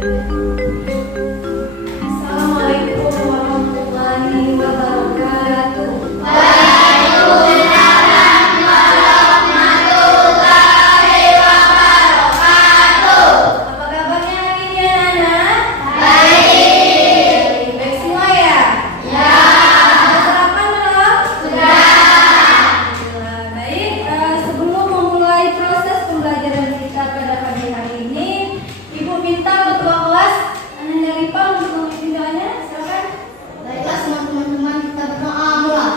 Assalamualaikum warahmatullahi wabarakatuh. Apa kabarnya hari ini anak-anak? Baik. Baik semua ya? Ya. Sudah sarapan belum? Sudah. Baik, sebelum memulai proses pembelajaran kita pada pagi hari ini, Ibu minta ketua kelas Anak Daripa untuk memimpin doanya. Silakan. Baiklah semua teman-teman, kita berdoa mulai.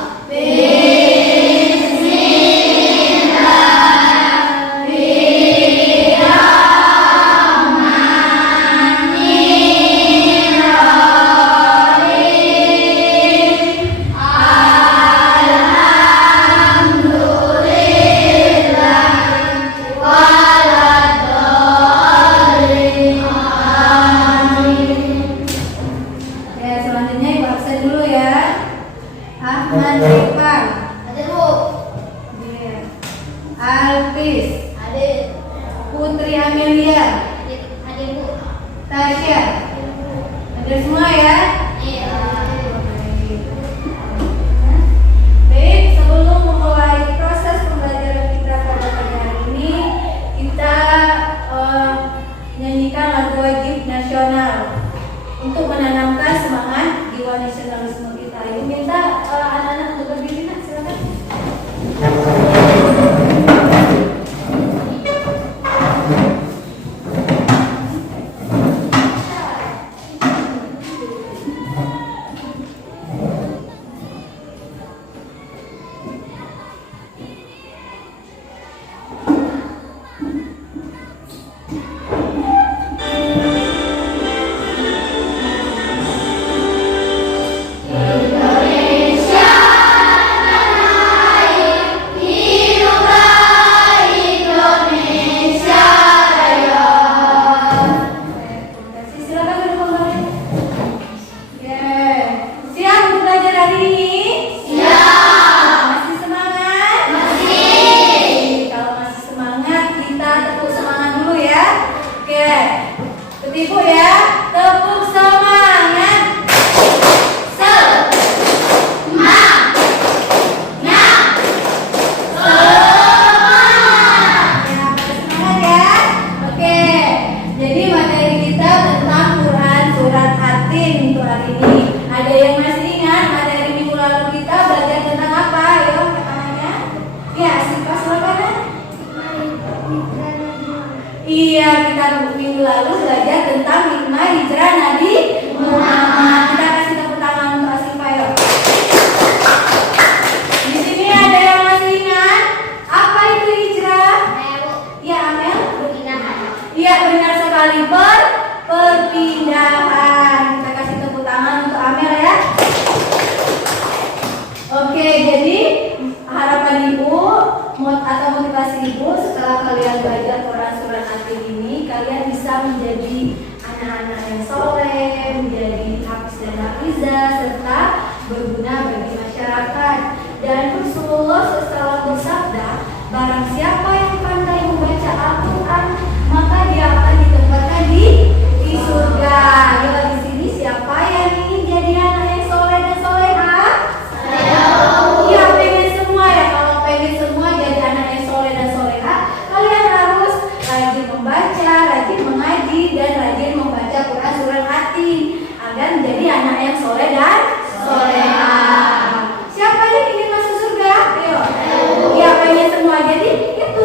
Ya, selanjutnya Ibu absen dulu ya. Ahmad Irfan, Hadir Bu. Iya. Alvis, Hadir. Putri Amelia, Hadir Bu. Tasya. Hadir semua ya? Iya. Baik, sebelum memulai proses pembelajaran kita pada pagi hari ini, kita nyanyikan lagu wajib nasional untuk menanamkan semangat jiwa nasionalisme kita. Ibu minta anak-anak untuk berdiri, nak, silakan. Silakan duduk kembali. Oke. Siap untuk belajar hari ini? Siap. Masih semangat? Masih. Kalau masih semangat, kita tepuk semangat dulu ya. Oke. Ibu ya, tepuk semangat. Ya, pada semangat ya. Oke. Jadi materi kita tentang Quran surat Atin untuk hari ini. Ada yang masih ingat materi minggu lalu kita belajar tentang apa? Ayo, katanya. Ya, Sipa silakan. Iya, kita minggu lalu belajar tentang hikmah hijrah Nabi Muhammad. Kita kasih tepuk tangan untuk Asifa ya. Di sini ada yang masih ingat apa itu hijrah? Ya, Amel. Iya, benar sekali, perpindahan. Kita kasih tepuk tangan untuk Amel ya. Oke, jadi harapan Ibu atau motivasi Ibu setelah kalian belajar Quran surat Atin ini, kalian bisa menjadi anak-anak yang soleh, menjadi hafiz dan hafizah, serta berguna bagi masyarakat. Dan Rasulullah SAW bersabda, barang siapa yang pandai membaca Al-Quran, maka dia akan ditempatkan di surga. Ya, di sini siapa yang ingin jadi anak yang soleh dan solehah? Iya, pengen semua ya. Kalau pengen semua jadi anak yang soleh dan solehah, kalian harus rajin membaca, rajin mengaji, dan rajin membaca Quran surat Atin agar menjadi anak yang soleh dan solehah. Siapa yang ingin masuk surga? Ayo. Iya, pengen semua. Jadi itu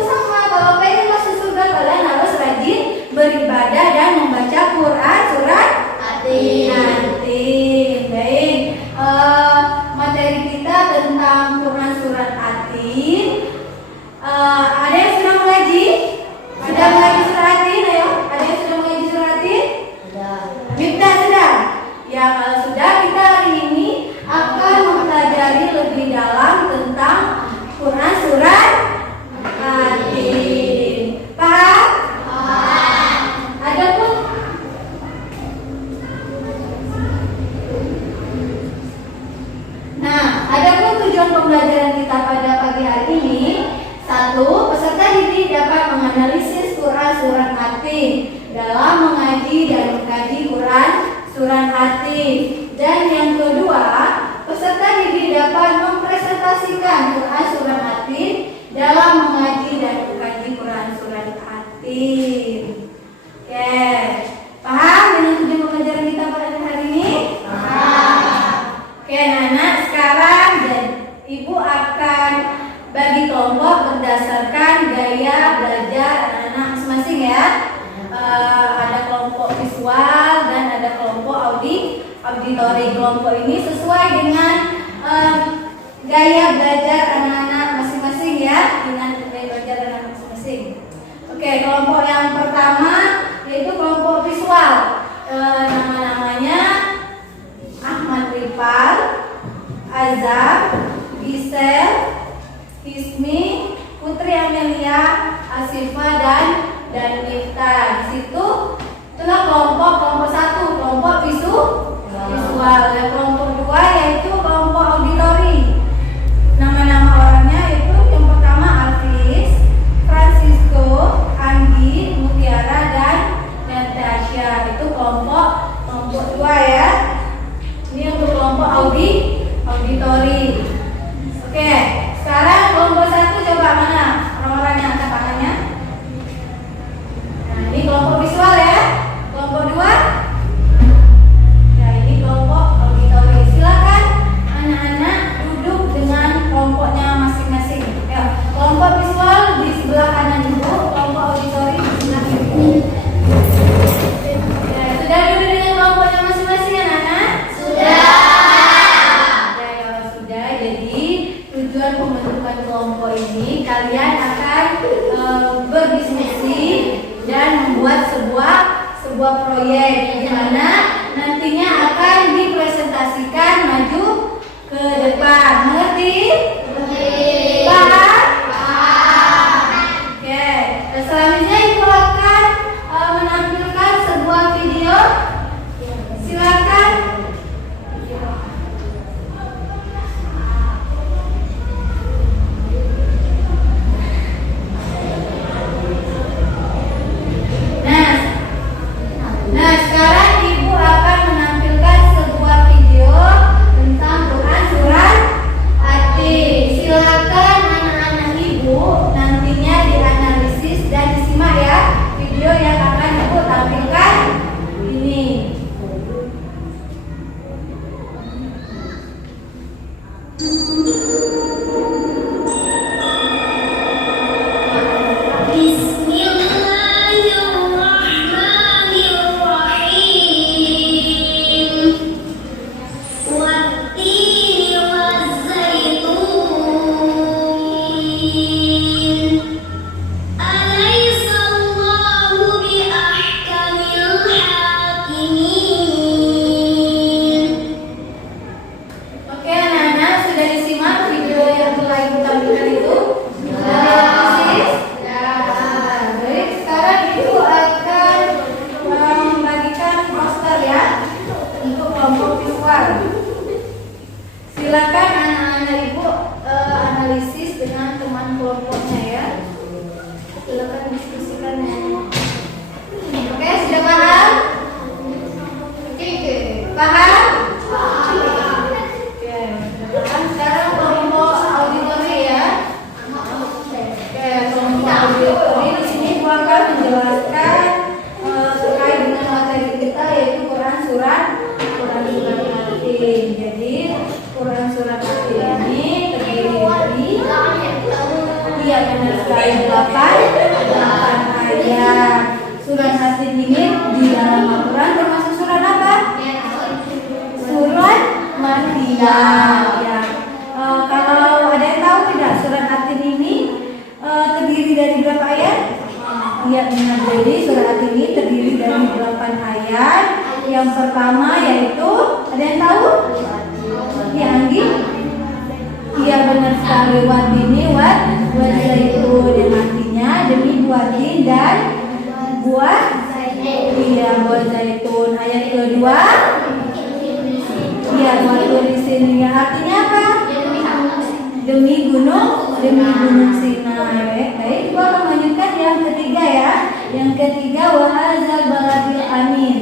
dan mengkaji Quran Surah Hati. Dan yang kedua, peserta didik dapat mempresentasikan Quran Surah Hati dalam mengaji dan mengkaji Quran Surah Hati. Oke, paham dengan tujuan pembelajaran kita pada hari ini? Paham. Oke, anak-anak, sekarang Ibu akan bagi kelompok berdasarkan gaya belajar anak-anak masing-masing ya. Ada kelompok visual dan ada kelompok auditori. Kelompok ini sesuai dengan gaya belajar anak-anak masing-masing ya, dengan gaya belajar anak-anak masing-masing. Oke, kelompok yang pertama yaitu kelompok visual. Nama-namanya Ahmad Rifal, Azam, Gisel, Hismi, Putri Amelia, Asifa dan Nifta. Di situ itulah kelompok satu, kelompok visual. Dan kelompok dua yaitu kelompok auditori. Nama-nama orangnya yaitu yang pertama Alvis, Francisco, Anggi, Mutiara dan Tasya. Itu kelompok dua ya. Ini untuk kelompok auditori. Oke, sekarang kelompok satu coba mana orang-orangnya angkat tangannya. Nah, ini kelompok visual ya. Kelompok dua. Nah, ini kelompok auditori. Silakan anak-anak duduk dengan kelompoknya masing-masing. Ya, kelompok visual di sebelah kanan ibu, kelompok auditori di sebelah kiri. Ya, sudah duduk dengan kelompoknya masing-masing anak-anak? Sudah. Tujuan pembentukan kelompok ini kalian akan berdiskusi dan membuat sebuah proyek di mana nantinya akan dipresentasikan maju ke depan. Mengerti? Paham? Oke. Selanjutnya ibu akan menampilkan sebuah video. Silakan. Nah, sekarang ibu akan menampilkan sebuah video tentang Quran Surah Hati. Silakan anak-anak ibu nantinya dianalisis dan disimak ya video yang akan ibu tampilkan ini. Silakan anak-anak ibu analisis dengan teman kelompoknya ya. Silakan diskusikan ya. Oke, sudah paham? Paham? Oke, paham. Sekarang kelompok auditori ya. Oke, kelompok auditori di sini ibu akan menjelaskan terkait dengan materi kita yaitu Quran Surah Hati. Jadi Quran Surah Hati ini terdiri dari benar sekali 8 ayat. Surah Hati ini di dalam Al-Quran termasuk surat apa? Surat Maryam ya. Kalau ada yang tahu tidak surat Hati ini terdiri dari berapa ayat? Ya benar, jadi surat Hati ini terdiri dari 8 ayat. Yang pertama yaitu, ada yang tahu? Ya Anggi? Iya benar sekali, watini zaitun, yang artinya demi buatin dan buah. Iya buah zaitun. Ayat kedua, iya buah di sini, yang artinya apa? Demi gunung Sinai. Baik, gua akan melanjutkan yang ketiga ya. Yang ketiga wahazal baladil amin.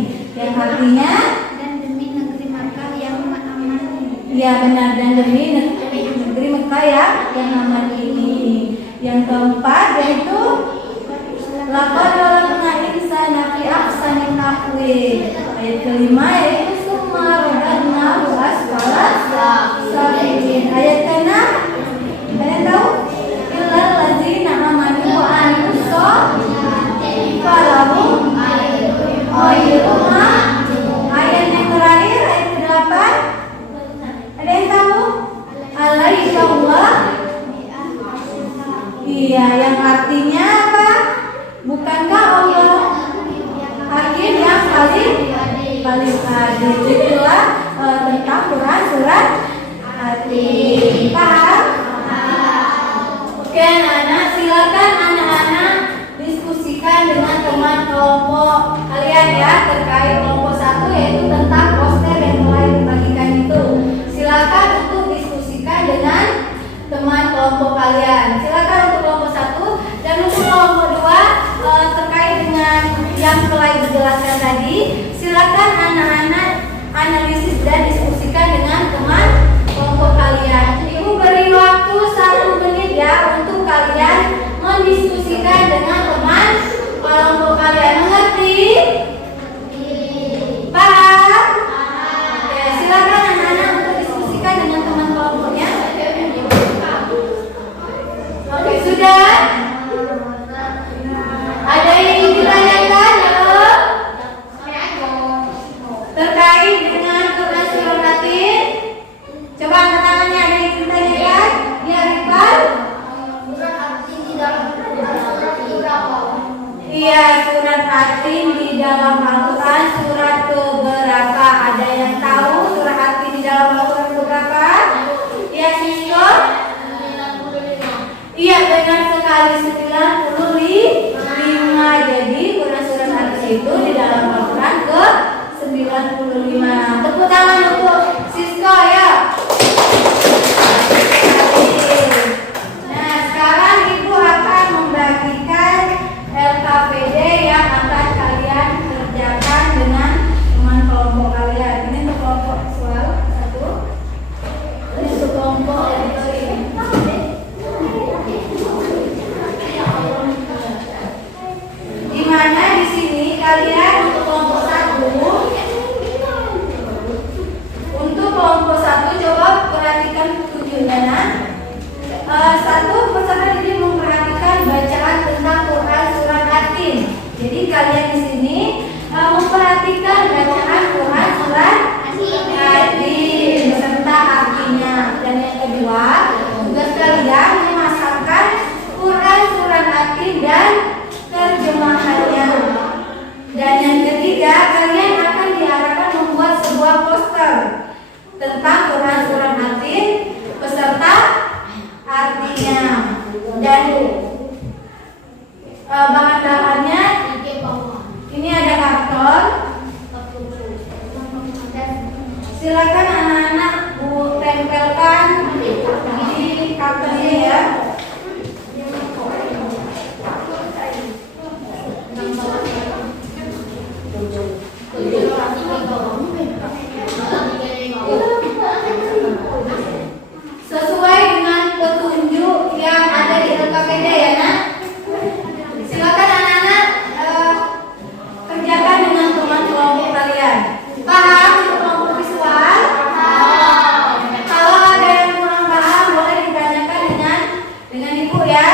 Iya benar, dan demi negeri Mekah ya yang aman ini. Yang keempat yaitu laqad khalaqna insana fi ahsani taqwim. Ayat kelima yaitu summa radadnahu asfala safilin. Ayat keenam, kalian tahu? Illal ladzina amanu wa amilus sholihati falahum khairun ma'jun. Ayat yang terakhir, ayat ke-8, ada yang tahu? Alaika Allah. Iya, yang artinya apa? Bukankah Allah hakim yang paling adil? Itulah tentang Quran surat Hati. Paham? Oke anak-anak, silakan anak-anak diskusikan dengan teman kelompok kalian ya terkait kelompok 1 yaitu tentang poster yang mulai dibagikan itu. Silakan untuk diskusikan dengan teman kelompok kalian. Silakan untuk kelompok 1 dan untuk kelompok 2 terkait dengan yang telah dijelaskan tadi. Silakan anak-anak analisis dan diskusikan dengan teman kelompok kalian. Ibu beri waktu 1 menit ya untuk kalian mendiskusikan dengan teman kelompok kalian. Mengerti? Paham? Oke, silakan anak-anak untuk diskusikan dengan teman kelompoknya. Oke, sudah? Ada yang ingin ditanyakan? Halo? Terkait dengan Quran surat Hati? Coba angkat tangannya, ada yang ingin ditanyakan? Ya, Rifan? Iya, surat Hati di dalam Al-Quran surat keberapa? Ada yang tahu surat Hati di dalam Al-Quran keberapa? Ya, Sisko? Iya, benar sekali, 95. Jadi Quran surat Hati itu di dalam Al-Quran ke 95. Tepuk tangan untuk Sisko ya. Nah, sekarang Ibu akan membagikan LKPD yang akan kalian kerjakan dengan teman kelompok kalian. Ini untuk kelompok visual 1. Ini untuk kelompok auditory. Di mana di sini kalian untuk kelompok 1 coba perhatikan petunjuknya. Satu peserta ini memperhatikan bacaan tentang Quran surat Atin. Jadi kalian di sini memperhatikan bacaan Quran surat Atin beserta artinya. Dan yang kedua, tugas kalian memasangkan Quran surat Atin dan terjemahannya. Dan yang ketiga, kalian akan diharapkan membuat sebuah poster tentang Quran surat Atin beserta artinya. Dan bahan-bahannya ini ada karton. Silakan anak-anak Bu tempelkan di karton ini ya. Sesuai dengan petunjuk yang ada di LKPD ya nak. Silakan anak-anak kerjakan dengan teman kelompok kalian. Paham untuk kelompok visual? Kalau ada yang kurang paham boleh ditanyakan dengan ibu ya.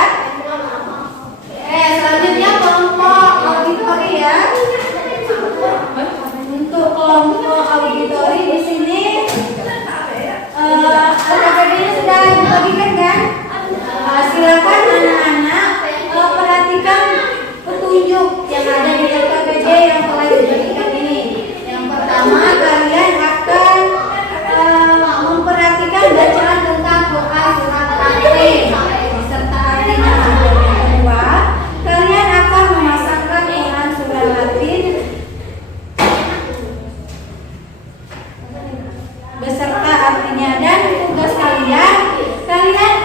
Selanjutnya kelompok auditori ya. Untuk kelompok auditori di sini LKPD-nya sudah dibagikan kan? Silakan anak-anak perhatikan petunjuk yang ada di LKPD yang telah dibagikan ini. Yang pertama, kalian akan memperhatikan bacaan tentang Quran surat Atin beserta artinya. Yang kedua, kalian akan memasangkan Quran surat Atin beserta artinya. Dan tugas kalian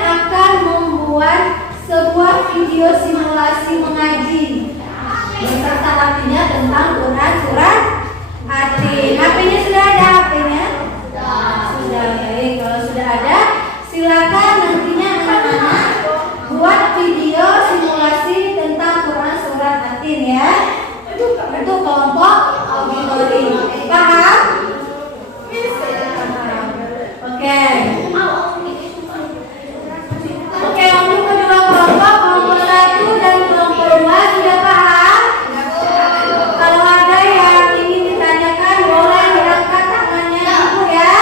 akan membuat sebuah kelompok auditori. Paham? Oke. Oke, untuk kedua kelompok 1 dan kelompok 2 sudah paham? Kalau ada yang ingin ditanyakan boleh diangkat tangannya Ibu ya.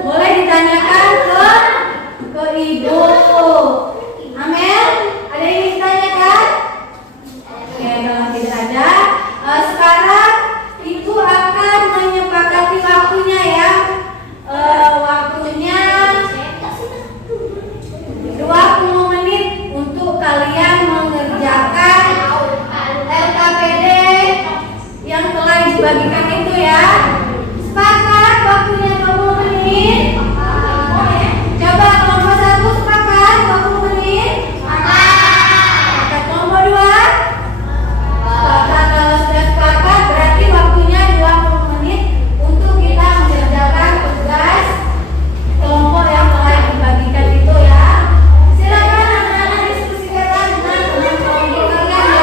Boleh ditanyakan ke Ibu. Amel, ada yang ingin ditanyakan? Oke, kalau tidak ada, sekarang Ibu akan menyepakati waktunya ya. Waktunya 20 menit untuk kalian mengerjakan LKPD yang telah dibagikan itu ya. Sepakat waktunya 20 menit? Coba kelompok 1 sepakat 20 menit? Sepakat. Kelompok 2? Sepakat. Kalau sudah sepakat berarti waktunya 20 menit untuk kita mengerjakan tugas kelompok yang telah dibagikan itu ya. Silakan anak-anak diskusikan dengan kelompok kalian ya.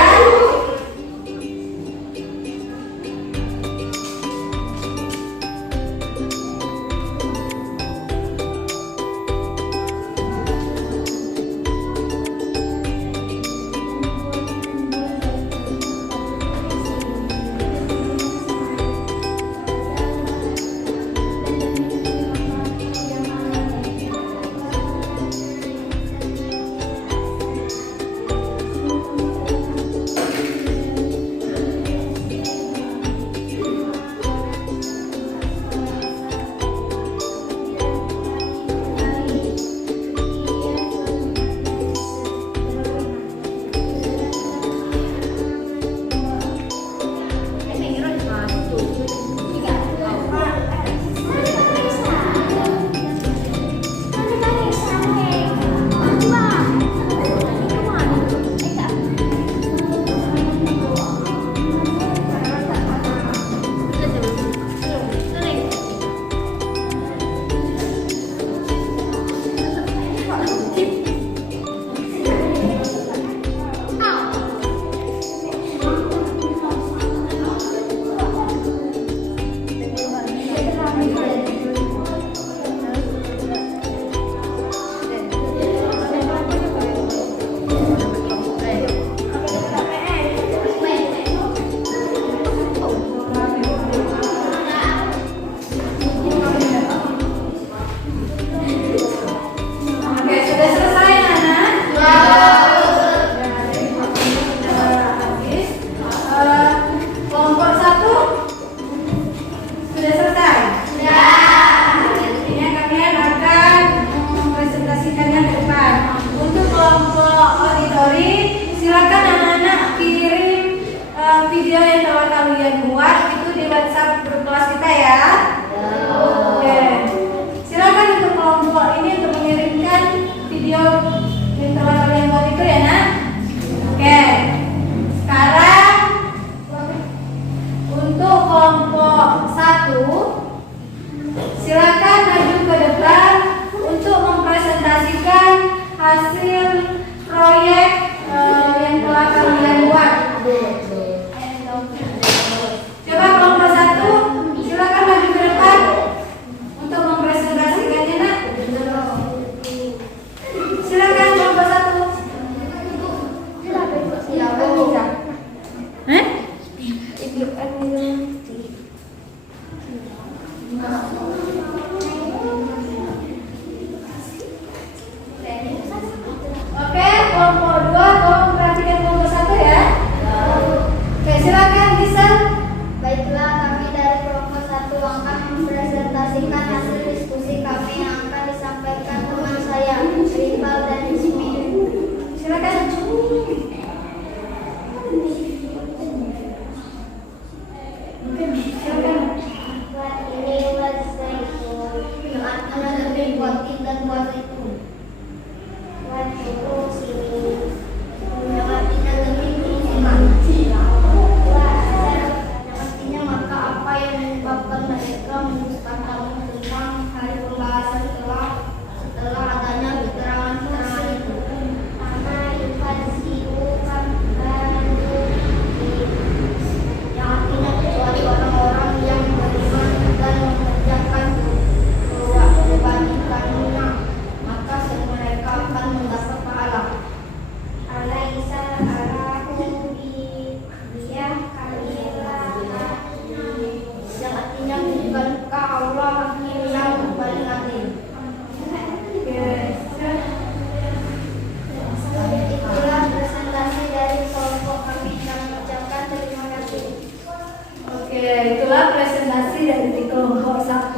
Oke, sudah selesai anak? Habis. Kelompok 1 sudah selesai? Artinya kalian akan mempresentasikannya ke depan. Untuk kelompok auditori, silakan anak-anak kirim video yang telah kalian buat itu di WhatsApp grup kelas kita ya. Oke. Silakan untuk kelompok ini untuk mengirimkan video yang telah kalian buat itu ya nak. Oke. Sekarang untuk kelompok 1 silakan maju ke depan untuk mempresentasikan hasil proyek yang telah kalian buat. Coba kelompok 1 silakan maju ke depan untuk mempresentasikannya nak. Silakan kelompok 1. Oke, kelompok 2 tolong perhatikan kelompok 1 ya. Oke, silakan bisa. Baiklah, kami dari kelompok 1 akan mempresentasikan hasil diskusi kami yang akan disampaikan teman saya, Rival dan Ismi. Silakan. Silakan. Buat ini buat zaitun, yang akan lebih buat dan buat zaitun. Buat itu sini, yang artinya lebih artinya maka apa yang menyebabkan mereka menyebutkan kamu tentang hari pembahasan setelah adanya keterangan-keterangan itu. Karena invasi bukan baru yang Oke, itulah presentasi dari kelompok 1.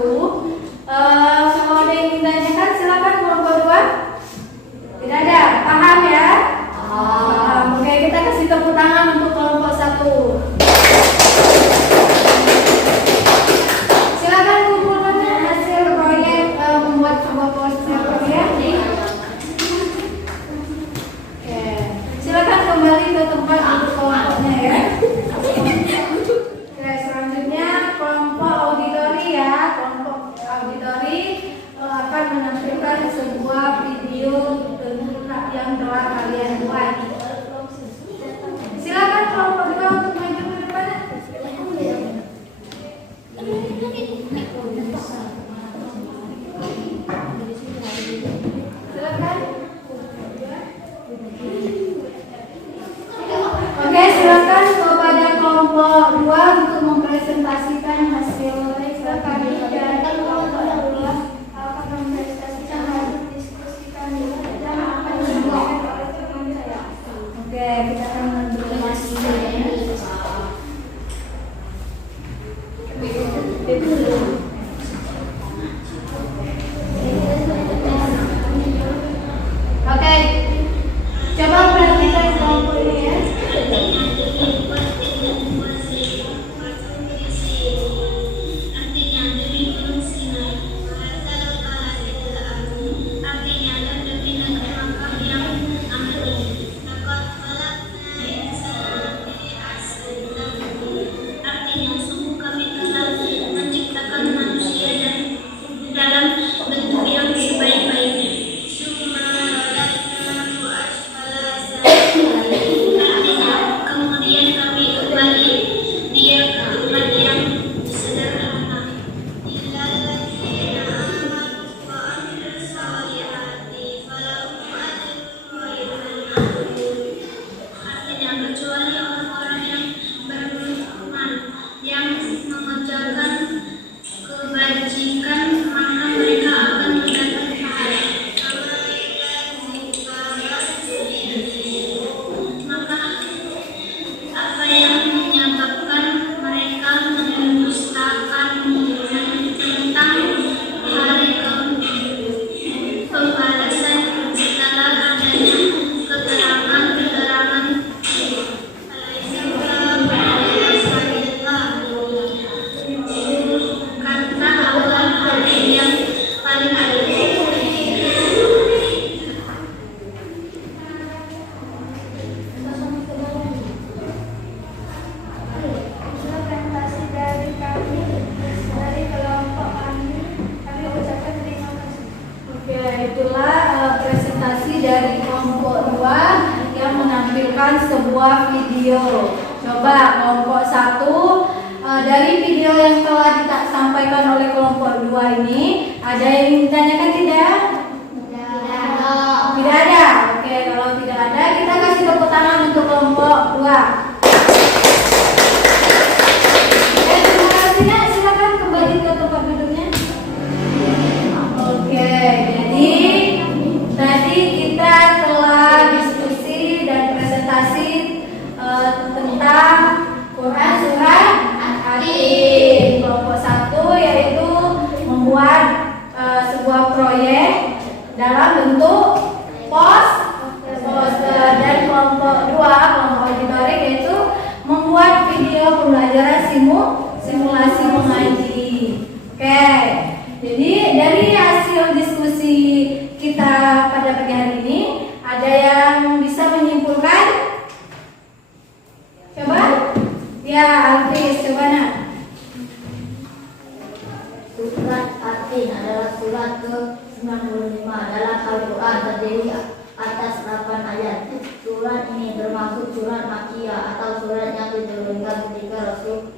Kalau ada yang ingin tanyakan silakan kelompok 2. Tidak ada, paham ya? Paham. Oke, kita kasih tepuk tangan untuk kelompok 1. Silakan kumpulkan hasil proyek membuat sebuah poster proyek. Oke, silakan kembali ke tempat untuk kelompoknya ya. Oke, selanjutnya kelompok auditori ya. Kelompok auditori akan menampilkan sebuah video yang telah kalian buat. Silakan kelompok 2 untuk maju ke depan. Silakan. Oke, silakan kepada kelompok 2 untuk mempresentasikan hasil. Silakan dan kelompok 2 akan mempresentasikan hasil diskusikan dan akan dibawakan oleh teman saya. Oke, kita akan mendengarkan. Oke, coba perhatikan kelompok ini ya. Itulah presentasi dari kelompok 2 yang menampilkan sebuah video. Coba kelompok 1 dari video yang telah disampaikan oleh kelompok 2 ini, ada yang ingin ditanyakan tidak? Tidak ada. Oke, kalau tidak ada kita kasih tepuk tangan untuk kelompok 2. Terima kasih ya. Silakan kembali ke tempat duduknya. Oke, jadi tadi kita telah diskusi dan presentasi tentang Quran Surat At-Tin. Kelompok 1 yaitu membuat sebuah proyek dalam bentuk poster, dan kelompok 2 kelompok auditori yaitu membuat video pembelajaran simulasi mengaji. Oke. Jadi dari hasil diskusi kita pada pagi hari ini, ada yang bisa menyimpulkan? Coba? Ya, Alfis, coba nak. Surat At-Tin adalah surat ke-95 dalam Al-Quran, terdiri atas 8 ayat. Surat ini bermaksud surat Makkiyah atau surat yang diturunkan ketika Rasul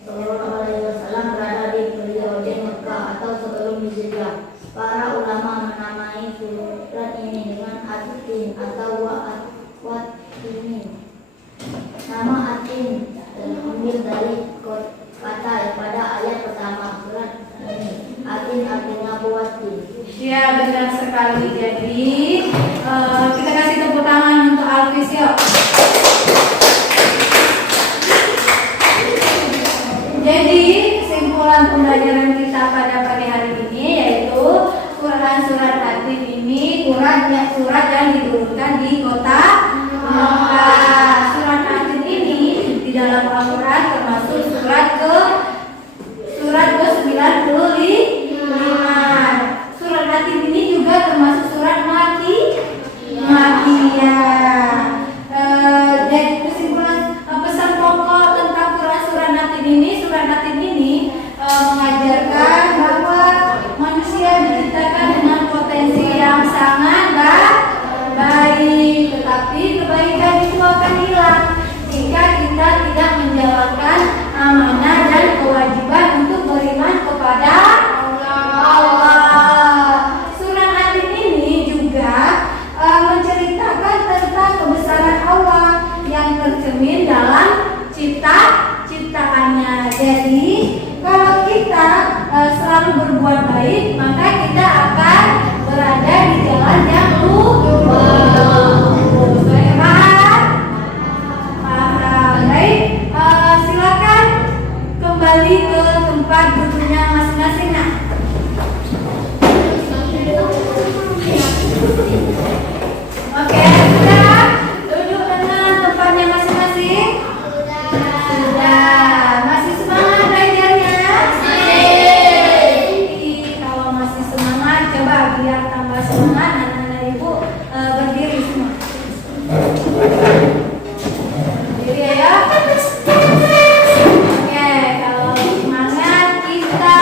Sallallahu Alaihi Wasallam berada di periode Mekah atau sebelum Hijriah. Para ulama menamai surat ini dengan At-Tin atau Wat-Tinin. Nama At-Tin diambil dari kata pada ayat pertama surat ini. At-Tin artinya buah tin. Ya, benar sekali. Jadi kita kasih tepuk tangan untuk Alfis yuk. dalam pembelajaran kita pada pagi hari ini, yaitu Quran Surat Hatim ini surat yang diturunkan di kota Mekah. Surat Hatim ini di dalam Al-Quran termasuk surat ke-95. Surat Hatim ini juga termasuk surat Makiyah. Jadi kesimpulan pesan pokok tentang surat Hatim ini mengajarkan bahwa manusia diciptakan dengan potensi yang sangat baik, tetapi kebaikan itu akan hilang jika kita tidak menjalankan amanah dan kewajiban untuk beriman kepada Allah. Surat Hatim ini juga menceritakan tentang kebesaran Allah yang tercermin dalam ciptaannya. Jadi kalau kita selalu berbuat baik, maka kita akan berada di jalan yang lurus. Paham? Baik, silakan kembali ke tempat duduknya masing-masing. Oke, sudah duduk dengan tempatnya masing-masing? Sudah. Masih semangat belajarnya? Kalau masih semangat, coba biar tambah semangat anak-anak ibu berdiri semua. Berdiri ya. Oke, kalau semangat kita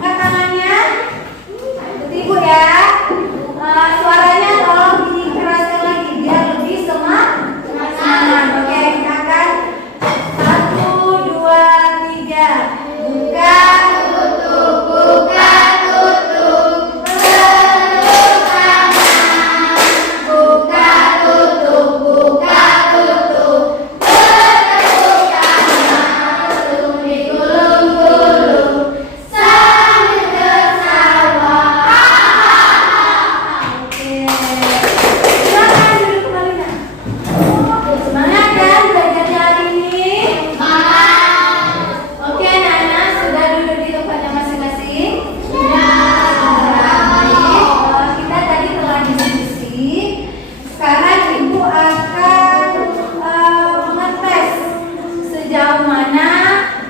angkat tangannya. Ikut ibu ya. Suaranya tolong dikeraskan lagi biar lebih semangat. Oke, kita akan 1, 2, 3. Buka tutup, buka tutup. Peluk tangan. Buka tutup, buka tutup. Bertepuk tangan, digulung-gulung sambil tertawa. Oke, silakan duduk kembali. Semangat kan belajarnya hari ini? Oke, anak-anak sudah duduk di tempatnya masing-masing? Baik. Kita tadi telah diskusi. Sekarang ibu akan mengetes sejauh mana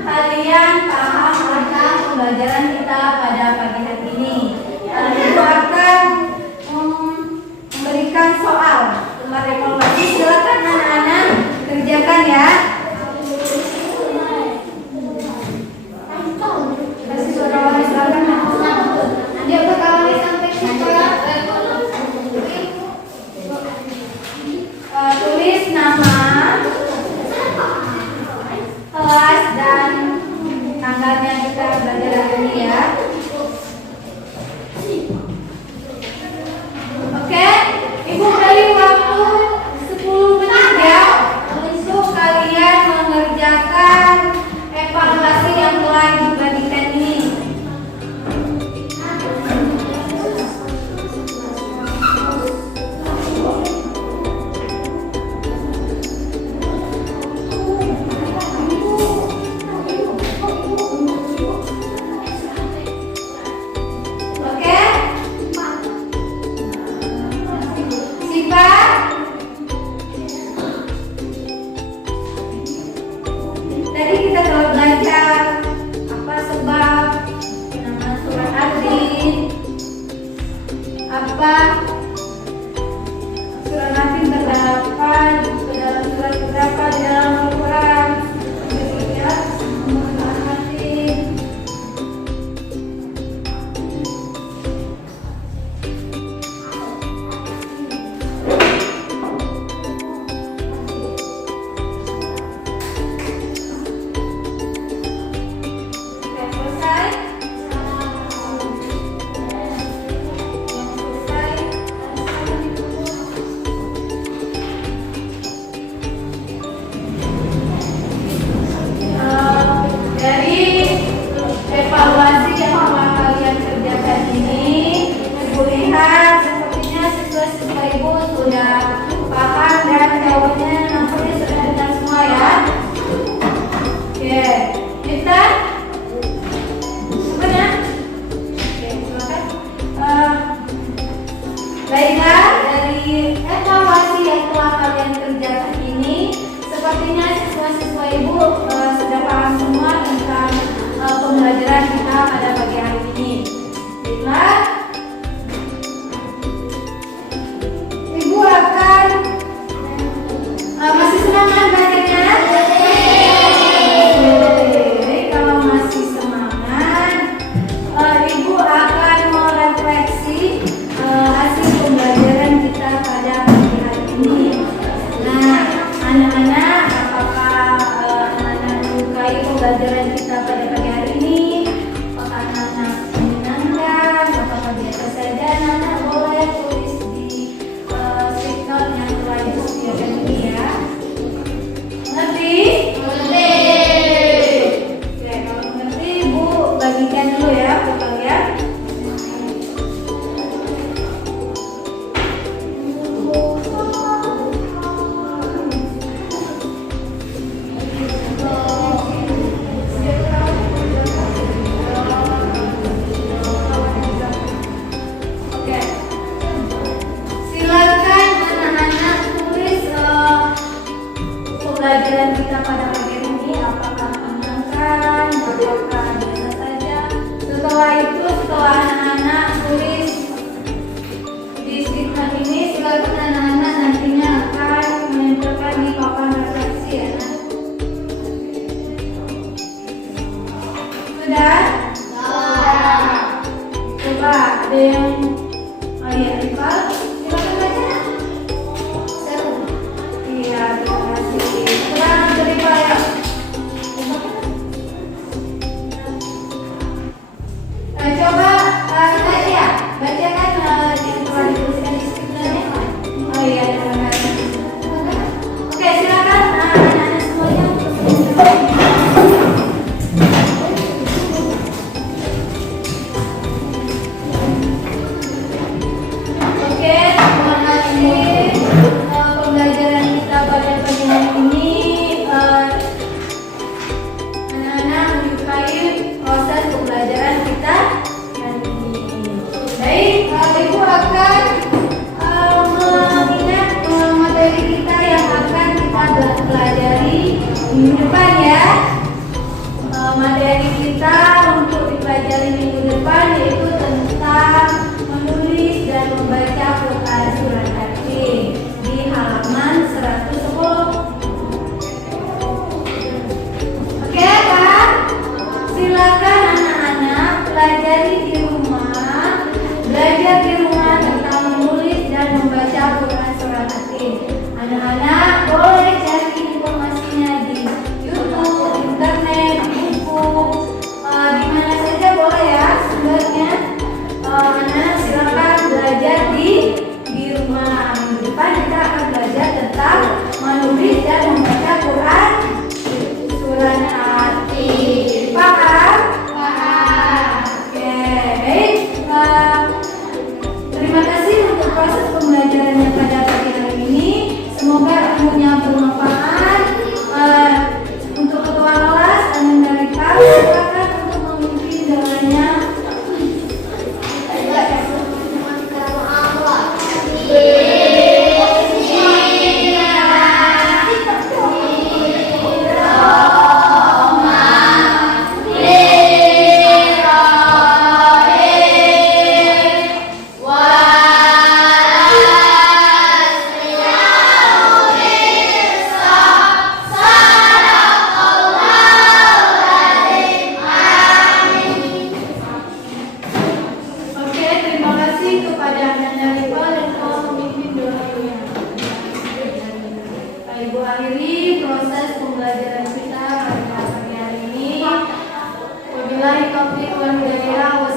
kalian paham tentang pembelajaran kita pada pagi hari ini. Ibu akan memberikan soal tempat evaluasi. Silakan anak-anak kerjakan ya. Kasih suara silakan. Nanti aku kawan sampai sekolah. Tulis nama, kelas dan tanggalnya kita belajar hari ini ya. Oke, ibu beri waktu 10 menit ya untuk kalian mengerjakan evaluasi yang telah dibagikan ini. Oke? Sifat? Tadi kita telah belajar apa sebab nama surat Hatim, apa surat Hatim terdapat ke dalam surat berapa di dalam Al-Quran, kemudian surat Hatim. Oke, selesai. Dari evaluasi yang telah kalian kerjakan ini, ibu lihat sepertinya siswa-siswa ibu sudah paham dan jawabannya nampaknya sudah benar semua ya. Oke, kita pembelajaran kita pada pagi hari ini? Apakah anak-anak menyenangkan? Apakah biasa saja? Anak-anak boleh tulis di sheet note yang telah Ibu sediakan ini ya. Ngerti? Oke, kalau ngerti Ibu bagikan dulu ya ke kalian. Oke. Silakan anak-anak tulis pembelajaran kita pada pagi ini, apakah menyenangkan, apakah biasa saja. Setelah itu, setelah anak-anak tulis di stiker ini, silakan anak-anak nantinya akan menempelkan di papan refleksi ya. Sudah? Coba ada yang iya, Rival, silakan baca. Seru. Iya, terima kasih. Sekarang dari Pak ya. Coba Nadia, bacakan yang telah dituliskan di stikernya. Oh iya, terima kasih. Oke, silakan anak-anak semuanya untuk Oke, terima kasih. Pembelajaran kita pada pagi hari ini, anak-anak menyukai proses pembelajaran kita hari ini. Baik, Ibu akan mengingat materi kita yang akan kita pelajari minggu depan ya. Materi kita untuk dipelajari minggu depan yaitu tentang menulis dan membaca Quran surat Yasin di halaman 110. Oke Pak, silakan anak-anak pelajari di rumah, belajar di rumah tentang menulis dan membaca Quran surat Yasin. Anak-anak boleh cari informasinya di YouTube, internet, buku, di mana saja boleh ya sumbernya. Anak-anak silakan belajar di rumah. Minggu depan kita akan belajar tentang menulis dan membaca Quran surat Yasin. Paham? Paham. Oke, baik. Terima kasih untuk proses pembelajarannya pada pagi hari ini. Semoga ilmunya bermanfaat. Untuk ketua kelas dan dari Pak, silakan untuk memimpin jalannya. Oke, terima kasih kepada Nanda Riva dan telah memimpin doanya. Ibu akhiri proses pembelajaran kita pada pagi hari ini. Wabillahi taufiq wal hidayah.